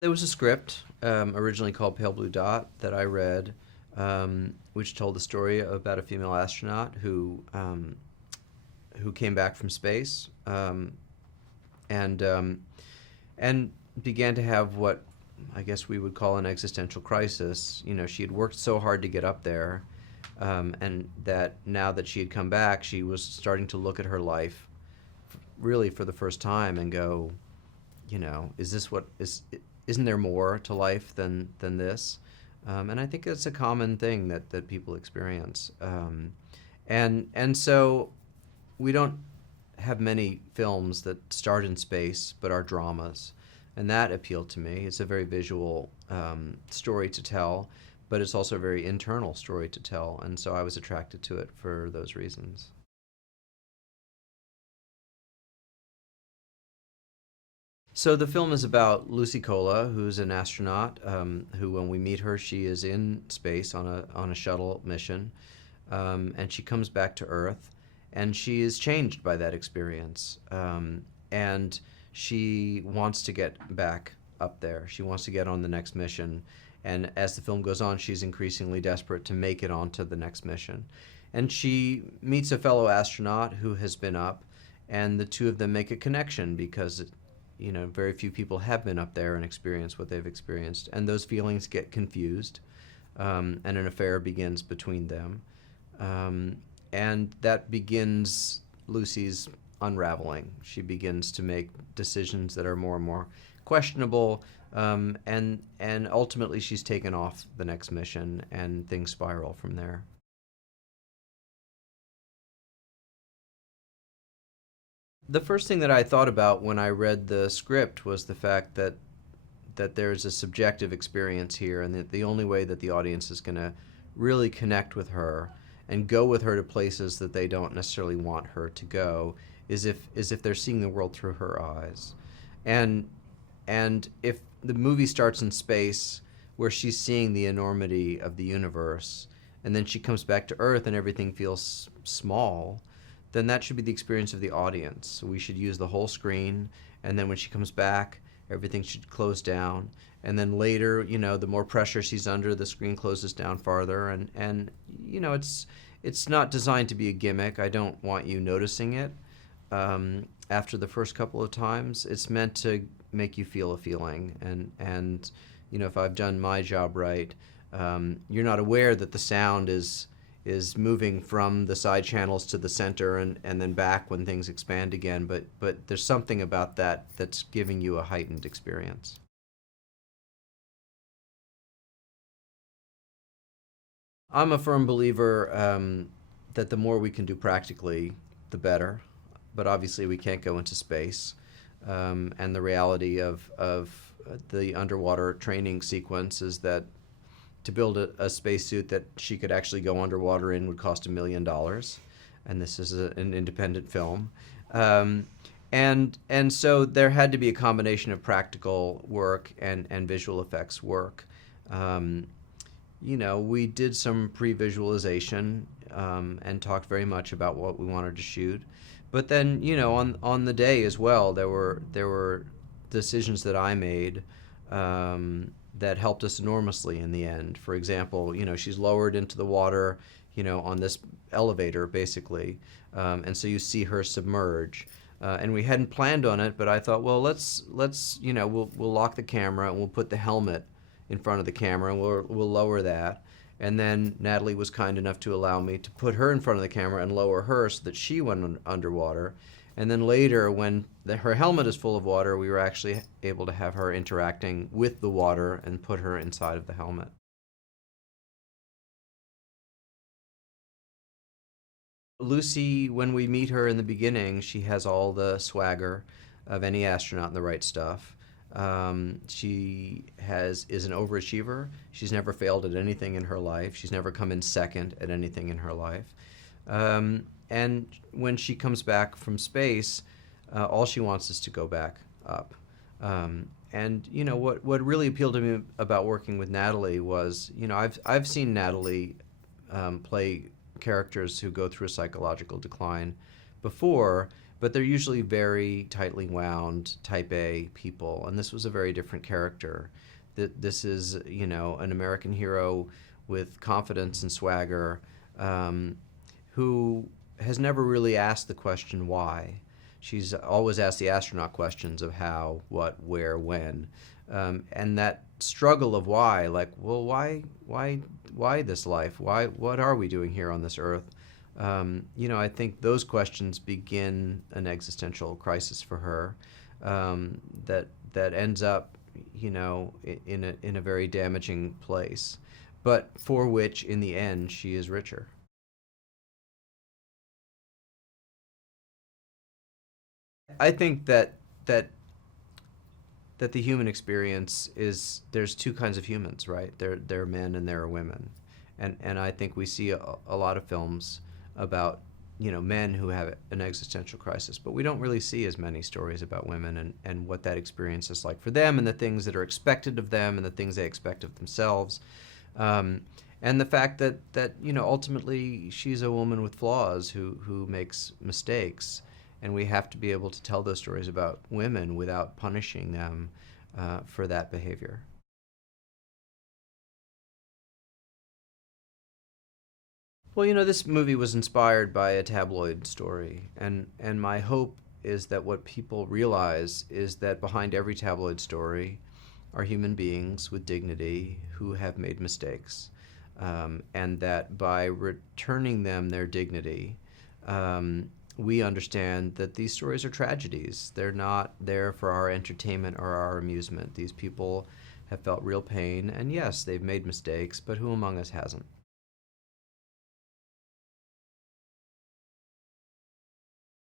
There was a script originally called Pale Blue Dot that I read, which told the story about a female astronaut who came back from space, and and began to have what I guess we would call an existential crisis. You know, she had worked so hard to get up there, and that now that she had come back, she was starting to look at her life really for the first time and go, you know, is this what is? Isn't there more to life than this? And I think it's a common thing that people experience. And so we don't have many films that start in space but are dramas, and that appealed to me. It's a very visual story to tell, but it's also a very internal story to tell, and so I was attracted to it for those reasons. So the film is about Lucy Cola, who's an astronaut. Who, when we meet her, she is in space on a shuttle mission, and she comes back to Earth, and she is changed by that experience, and she wants to get back up there. She wants to get on the next mission, and as the film goes on, she's increasingly desperate to make it onto the next mission, and she meets a fellow astronaut who has been up, and the two of them make a connection because you know, very few people have been up there and experienced what they've experienced, and those feelings get confused, and an affair begins between them, and that begins Lucy's unraveling. She begins to make decisions that are more and more questionable, and ultimately she's taken off the next mission, and things spiral from there. The first thing that I thought about when I read the script was the fact that there's a subjective experience here, and that the only way that the audience is going to really connect with her and go with her to places that they don't necessarily want her to go is if they're seeing the world through her eyes, and if the movie starts in space where she's seeing the enormity of the universe, and then she comes back to Earth and everything feels small, then that should be the experience of the audience. So we should use the whole screen, and then when she comes back, everything should close down. And then later, you know, the more pressure she's under, the screen closes down farther. And you know, it's not designed to be a gimmick. I don't want you noticing it after the first couple of times. It's meant to make you feel a feeling. And you know, if I've done my job right, you're not aware that the sound is moving from the side channels to the center and then back when things expand again, but there's something about that that's giving you a heightened experience. I'm a firm believer that the more we can do practically, the better, but obviously we can't go into space, and the reality of the underwater training sequence is that to build a spacesuit that she could actually go underwater in would cost $1 million, and this is an independent film, and so there had to be a combination of practical work and visual effects work. You know, we did some pre-visualization and talked very much about what we wanted to shoot, but then you know on the day as well there were decisions that I made. That helped us enormously in the end. For example, you know, she's lowered into the water, you know, on this elevator basically, and so you see her submerge. And we hadn't planned on it, but I thought, well, let's you know, we'll lock the camera and we'll put the helmet in front of the camera and we'll lower that. And then Natalie was kind enough to allow me to put her in front of the camera and lower her so that she went underwater. And then later, when her helmet is full of water, we were actually able to have her interacting with the water and put her inside of the helmet. Lucy, when we meet her in the beginning, she has all the swagger of any astronaut in the right stuff. She is an overachiever. She's never failed at anything in her life. She's never come in second at anything in her life. And when she comes back from space, all she wants is to go back up. And you know what really appealed to me about working with Natalie was, you know, I've seen Natalie play characters who go through a psychological decline before, but they're usually very tightly wound, type A people, and this was a very different character. This is, an American hero with confidence and swagger, who has never really asked the question why. She's always asked the astronaut questions of how, what, where, when, and that struggle of why, like, well, why this life? Why, what are we doing here on this earth? I think those questions begin an existential crisis for her, that ends up, in a very damaging place, but for which, in the end, she is richer. I think that the human experience is, there's two kinds of humans, right? There are men and there are women, and I think we see a lot of films about men who have an existential crisis, but we don't really see as many stories about women and what that experience is like for them, and the things that are expected of them and the things they expect of themselves, and the fact that ultimately she's a woman with flaws who makes mistakes, and we have to be able to tell those stories about women without punishing them for that behavior. Well, this movie was inspired by a tabloid story, and my hope is that what people realize is that behind every tabloid story are human beings with dignity who have made mistakes, and that by returning them their dignity, we understand that these stories are tragedies. They're not there for our entertainment or our amusement. These people have felt real pain, and yes, they've made mistakes, but who among us hasn't?